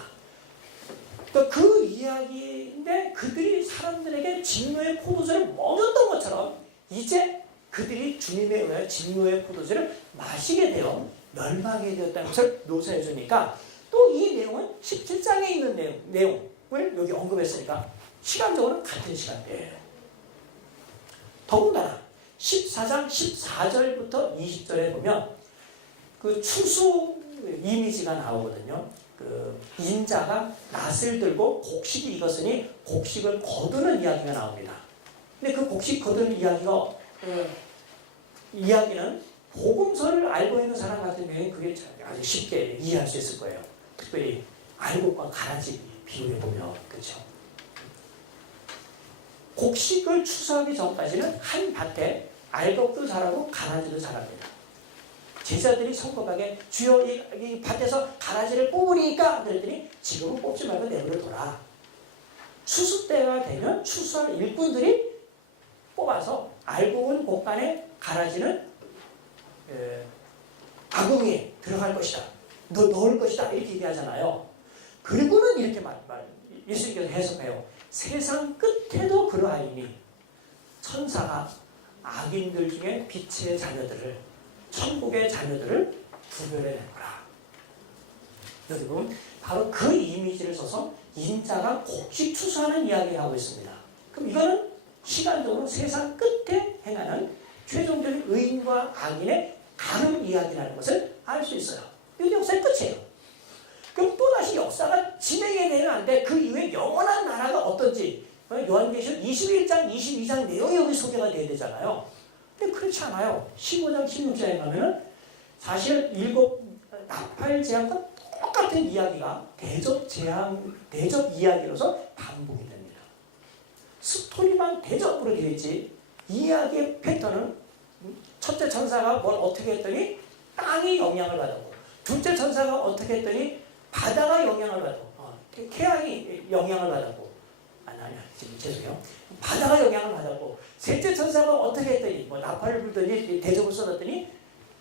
그러니까 그 이야기인데 그들이 사람들에게 진노의 포도주를 먹였던 것처럼 이제 그들이 주님에 의해 진노의 포도주를 마시게 되어 멸망하게 되었다는 것을 묘사해 주니까 또 이 내용은 17장에 있는 내용을 여기 언급했으니까 시간적으로는 같은 시간대예요. 더군다나 14장 14절부터 20절에 보면 그 추수 이미지가 나오거든요. 그 인자가 낫을 들고 곡식이 익었으니 곡식을 거두는 이야기가 나옵니다. 근데 그 곡식 거두는 이야기는 복음서를 알고 있는 사람 같은 경우에 그게 아주 쉽게 이해할 수 있을 거예요. 특별히 알곡과 가라지 비유해 보면 그렇죠. 곡식을 추수하기 전까지는 한 밭에 알곡도 자라고 가라지도 자랍니다. 제자들이 성급하게 주여 이 밭에서 가라지를 뽑으리까 그랬더니 지금은 뽑지 말고 내버려둬라. 추수 때가 되면 추수할 일꾼들이 뽑아서 알곡은 곳간에 가라지는 아궁이에 들어갈 것이다. 너 넣을 것이다. 이렇게 얘기하잖아요. 그리고는 이렇게 예수님께서 해석해요. 세상 끝에도 그러하리니 천사가 악인들 중에 빛의 자녀들을 천국의 자녀들을 구별해내거라. 여기 보면 바로 그 이미지를 써서 인자가 곡식 추수하는 이야기를 하고 있습니다. 그럼 이거는 시간적으로 세상 끝에 행하는 최종적인 의인과 악인의 가름 이야기라는 것을 알 수 있어요. 이게 역사의 끝이에요. 그럼 또다시 역사가 진행이 되면 안 돼. 그 이후에 영원한 나라가 어떤지 요한계시록 21장, 22장 내용이 여기 소개가 돼야 되잖아요. 근데 그렇지 않아요. 15장, 16장에 가면은 사실 7 나팔 재앙과 똑같은 이야기가 대접 이야기로서 반복이 됩니다. 스토리만 대접으로 되어 있지 이야기의 패턴은 첫째 천사가 뭘 어떻게 했더니 땅이 영향을 받았고 둘째 천사가 어떻게 했더니 바다가 영향을 받았고 태양이 영향을 받았고 지금 죄송해요. 바다가 영향을 받았고, 셋째 천사가 어떻게 했더니, 뭐 나팔을 불더니 대접을 쏟았더니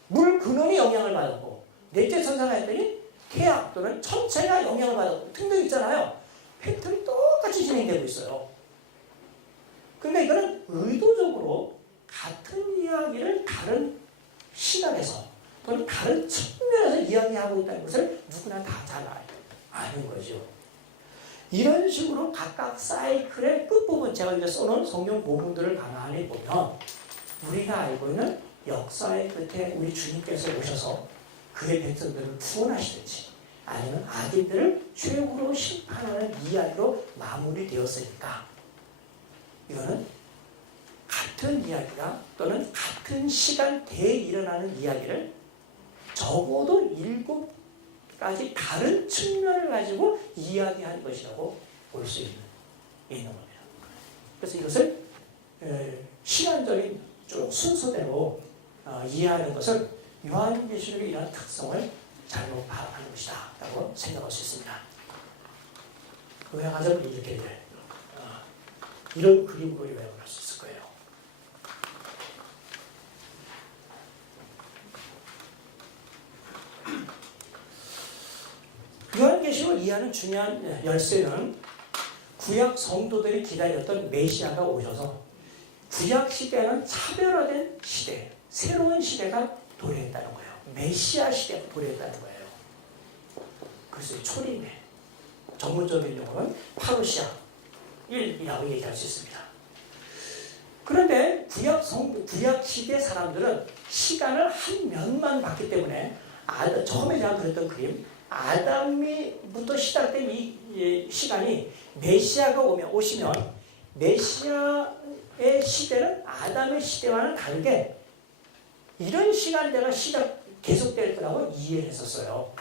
물 근원이 영향을 받았고, 넷째 천사가 했더니 태양 또는 천체가 영향을 받았고 등등 있잖아요. 패턴이 똑같이 진행되고 있어요. 근데 이거는 의도적으로 같은 이야기를 다른 시각에서 또는 다른 측면에서 이야기하고 있다는 것을 누구나 다 잘 아는 거죠. 이런 식으로 각각 사이클의 끝부분, 제가 이제 써놓은 성경 본문들을 가만히 보면 우리가 알고 있는 역사의 끝에 우리 주님께서 오셔서 그의 백성들을 구원하시든지 아니면 악인들을 최후로 심판하는 이야기로 마무리되었으니까 이거는 같은 이야기가 또는 같은 시간대에 일어나는 이야기를 적어도 7가지 다른 측면을 가지고 이야기한 것이라고 볼 수 있는 겁니다. 그래서 이것을 시간적인 순서대로 이해하는 것을 요한계시록의 이러한 특성을 잘못 파악하는 것이다 라고 생각할 수 있습니다. 요약하자면 이렇게 이런 그림으로 요약을 할 수 있을 거예요. 요한계시록을 이해하는 중요한 열쇠는 구약 성도들이 기다렸던 메시아가 오셔서 구약 시대는 차별화된 시대, 새로운 시대가 도래했다는 거예요. 메시아 시대가 도래했다는 거예요. 그래서 초림의 전문적인 용어는 파루시아 1이라고 얘기할 수 있습니다. 그런데 구약 시대 사람들은 시간을 한 면만 봤기 때문에 처음에 제가 그렸던 그림, 아담이부터 시작된 이 시간이 메시아가 오시면 메시아의 시대는 아담의 시대와는 다르게 이런 시간대가 계속될 거라고 이해를 했었어요.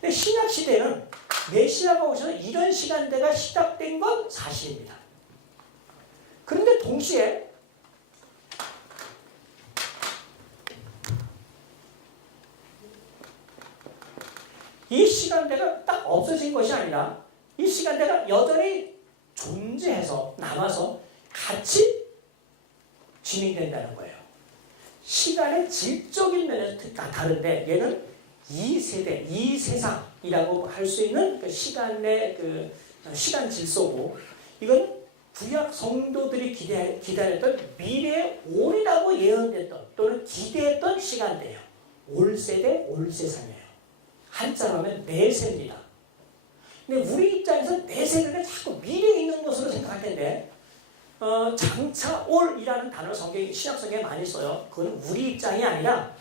근데 신약 시대는 메시아가 오셔서 이런 시간대가 시작된 건 사실입니다. 그런데 동시에 이 시간대가 딱 없어진 것이 아니라 이 시간대가 여전히 존재해서 남아서 같이 진행된다는 거예요. 시간의 질적인 면에서 다 다른데 얘는 이 세대, 이 세상이라고 할 수 있는 그 시간의 시간 질서고 이건 구약 성도들이 기다렸던 미래의 올이라고 예언됐던 또는 기대했던 시간대예요. 올 세대, 올 세상이에요. 한자로 하면 내세입니다. 근데 우리 입장에서 내세는 자꾸 미래에 있는 것으로 생각할 텐데 장차 올이라는 단어를 신약 성경에 많이 써요. 그건 우리 입장이 아니라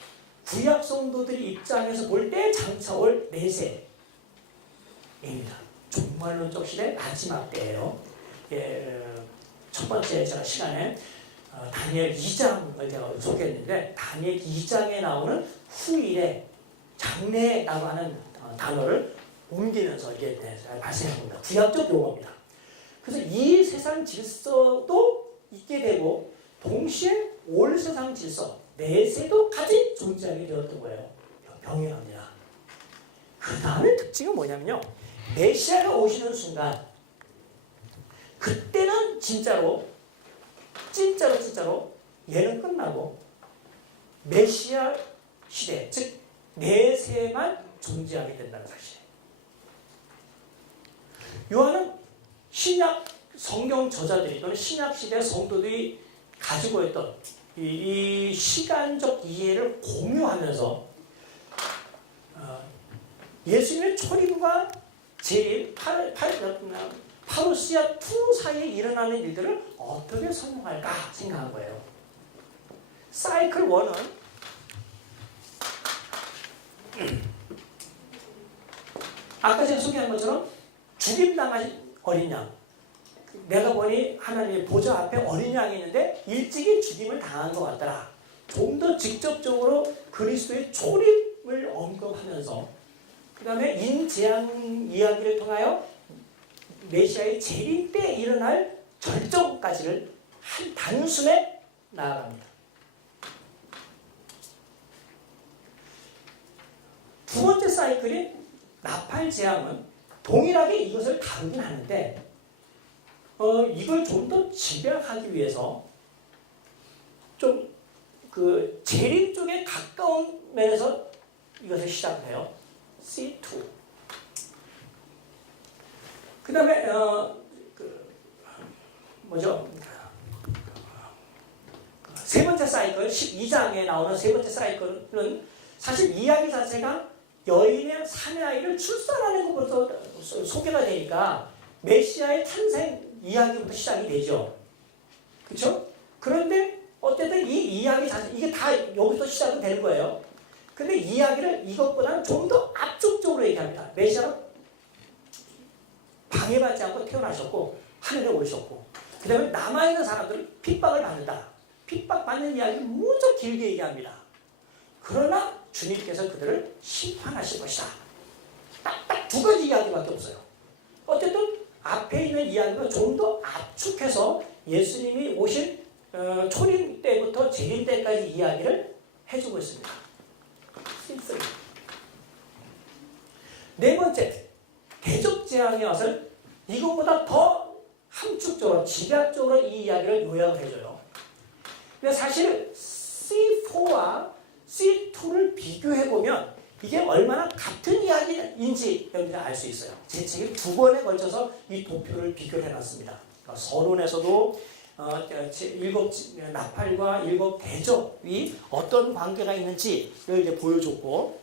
구약 성도들이 입장에서 볼 때 장차 올 내세입니다. 종말론적 시대 마지막 때예요. 첫 번째 제가 시간에 다니엘 2장을 제가 소개했는데 다니엘 2장에 나오는 후일에 장래라고 하는 단어를 옮기면서 이게 발생한 겁니다. 구약적 용어입니다. 그래서 이 세상 질서도 있게 되고 동시에 올 세상 질서, 내세도 같이 존재하게 되었던 거예요. 병행합니다. 그 다음에 특징은 뭐냐면요. 메시아가 오시는 순간 그때는 진짜로 얘는 끝나고 메시아 시대, 즉 내세만 존재하게 된다는 사실이에요. 요한은 신약 성경 저자들이 또는 신약 시대 성도들이 가지고 있던 이 시간적 이해를 공유하면서 예수님의 초림과 재림, 파루시아 2 사이에 일어나는 일들을 어떻게 설명할까 생각한 거예요. 사이클 1은 아까 제가 소개한 것처럼 죽임당하신 어린 양. 내가 보니 하나님의 보좌 앞에 어린 양이 있는데 일찍이 죽임을 당한 것 같더라. 좀 더 직접적으로 그리스도의 초림을 언급하면서 그 다음에 인재앙 이야기를 통하여 메시아의 재림 때 일어날 절정까지를 한 단순에 나아갑니다. 두 번째 사이클인 나팔 재앙은 동일하게 이것을 다루긴 하는데 이걸 좀 더 집약하기 위해서 좀 그 재림 쪽에 가까운 면에서 이것을 시작을 해요. C2. 그 다음에 세 번째 사이클 12장에 나오는 세 번째 사이클은 사실 이야기 자체가 여인의 사내 아이를 출산하는 것부터 소개가 되니까 메시아의 탄생 이야기부터 시작이 되죠. 그렇죠? 그런데 어쨌든 이 이야기 자체 이게 다 여기서 시작은 되는 거예요. 근데 이야기를 이것보다는 좀 더 압축적으로 얘기합니다. 메시아가 방해받지 않고 태어나셨고 하늘에 오르셨고 그 다음에 남아있는 사람들은 핍박을 받는다. 핍박받는 이야기를 무척 길게 얘기합니다. 그러나 주님께서 그들을 심판하실 것이다. 딱 두 가지 이야기밖에 없어요. 어쨌든 앞에 있는 이야기가 좀 더 압축해서 예수님이 오신 초림 때부터 재림 때까지 이야기를 해주고 있습니다. 네 번째, 대적재앙의 것을 이것보다 더 함축적으로 집약적으로 이 이야기를 요약을 해줘요. 근데 사실 C4와 C2를 비교해보면 이게 얼마나 같은 이야기인지 여러분들이 알 수 있어요. 제 책에 두 번에 걸쳐서 이 도표를 비교를 해놨습니다. 그러니까 서론에서도 일곱 나팔과 일곱 대적이 어떤 관계가 있는지를 이제 보여줬고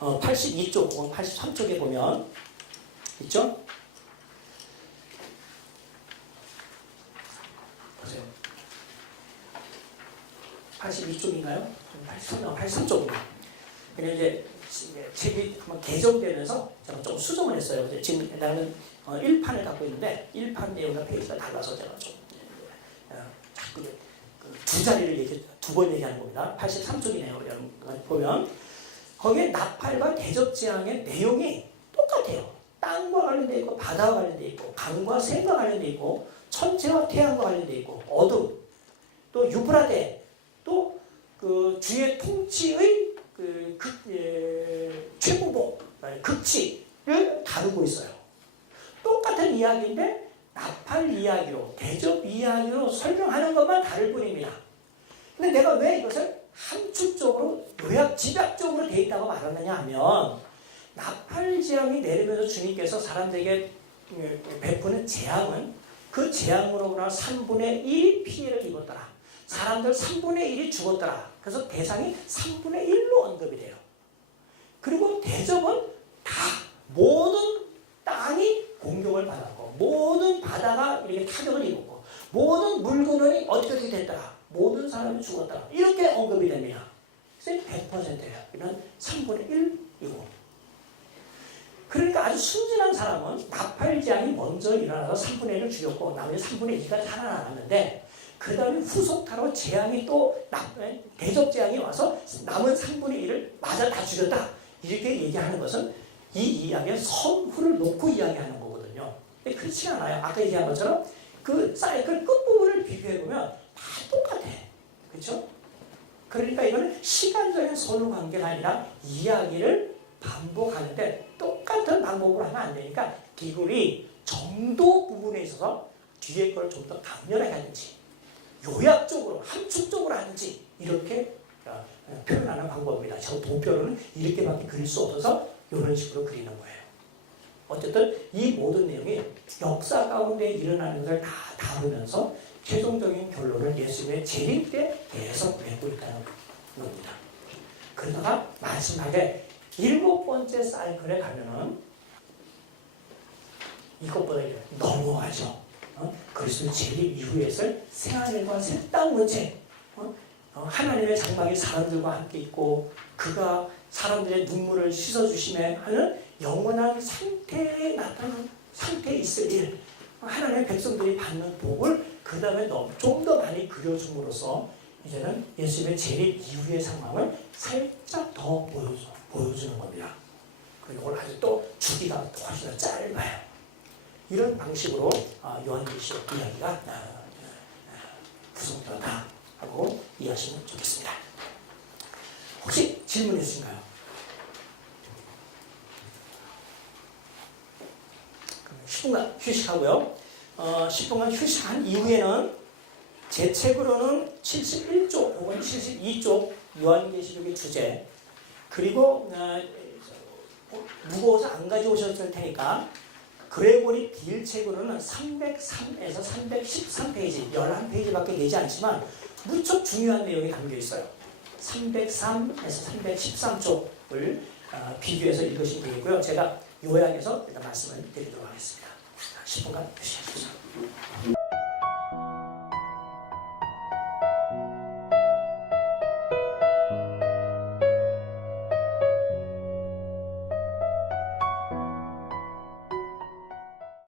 82쪽 혹은 83쪽에 보면 있죠? 보세요. 82쪽인가요? 83쪽입니다. 그냥 이제 책이 한번 개정되면서 제가 좀 수정을 했어요. 지금 나는 1판을 갖고 있는데 1판 내용과 페이지가 달라서 제가 좀 자꾸 두 자리를 두 번 얘기하는 겁니다. 83쪽이네요. 여러분 보면 거기에 나팔과 대적재앙의 내용이 똑같아요. 땅과 관련되어 있고 바다와 관련되어 있고 강과 샘과 관련되어 있고 천체와 태양과 관련되어 있고 어둠 또 유브라데 또 그 주의 통치의 최고봉 극치를 다루고 있어요. 똑같은 이야기인데 나팔 이야기로 대접 이야기로 설명하는 것만 다를 뿐입니다. 근데 내가 왜 이것을 함축적으로 요약 집약적으로 되어 있다고 말하느냐 하면 나팔 재앙이 내리면서 주님께서 사람들에게 베푸는 재앙은 그 재앙으로나 3분의 1이 피해를 입었더라. 사람들 3분의 1이 죽었더라. 그래서 대상이 3분의 1로 언급이 돼요. 그리고 대접은 다 모든 땅이 공격을 받았고 모든 바다가 이렇게 타격을 입었고 모든 물건이 어떻게 됐더라. 모든 사람이 죽었더라. 이렇게 언급이 됩니다. 그래서 100%예요. 이건 3분의 1이고 그러니까 아주 순진한 사람은 나팔 재앙이 먼저 일어나서 3분의 1을 죽였고 나머지 3분의 2가 살아남았는데 그 다음에 후속타로 재앙이 또 대적 재앙이 와서 남은 3분의 1을 맞아 다 죽였다. 이렇게 얘기하는 것은 이 이야기의 선후를 놓고 이야기하는 거거든요. 근데 그렇지 않아요. 아까 얘기한 것처럼 그 사이클 끝부분을 비교해보면 다 똑같아. 그렇죠? 그러니까 이거는 시간적인 선후 관계가 아니라 이야기를 반복하는데 똑같은 방법으로 하면 안 되니까 기술이 정도 부분에 있어서 뒤에 걸 좀 더 강렬하게 하는지 요약적으로 함축적으로 하는지 이렇게 표현하는 방법입니다. 저 도표는 이렇게밖에 그릴 수 없어서 이런 식으로 그리는 거예요. 어쨌든 이 모든 내용이 역사 가운데 일어나는 것을 다 다루면서 최종적인 결론을 예수님의 재림 때 계속 내고 있다는 겁니다. 그러다가 마지막에 7번째 사이클에 가면은 이것보다 넘어가죠. 그리스도 재림 이후에 있을 새하늘과 새 땅 문제. 하나님의 장막이 사람들과 함께 있고 그가 사람들의 눈물을 씻어주심에 하는 영원한 상태에 나타나는 상태에 있을 일. 하나님의 백성들이 받는 복을 그 다음에 좀 더 많이 그려줌으로써 이제는 예수님의 재림 이후의 상황을 살짝 더 보여주는 겁니다. 그리고 이걸 아주 또 주기가 훨씬 더 짧아요. 이런 방식으로 요한계시록 이야기가 구성되었다 하고 이해하시면 좋겠습니다. 혹시 질문 있으신가요? 10분간 휴식하고요. 10분간 휴식한 이후에는 제 책으로는 71쪽 혹은 72쪽 요한계시록의 주제, 그리고 무거워서 안 가져오셨을 테니까 그레고리 빌 책으로는 303에서 313페이지, 11페이지밖에 되지 않지만 무척 중요한 내용이 담겨 있어요. 303에서 313쪽을 비교해서 읽으시면 되겠고요. 제가 요약해서 일단 말씀을 드리도록 하겠습니다. 10분간 휴식해 주세요.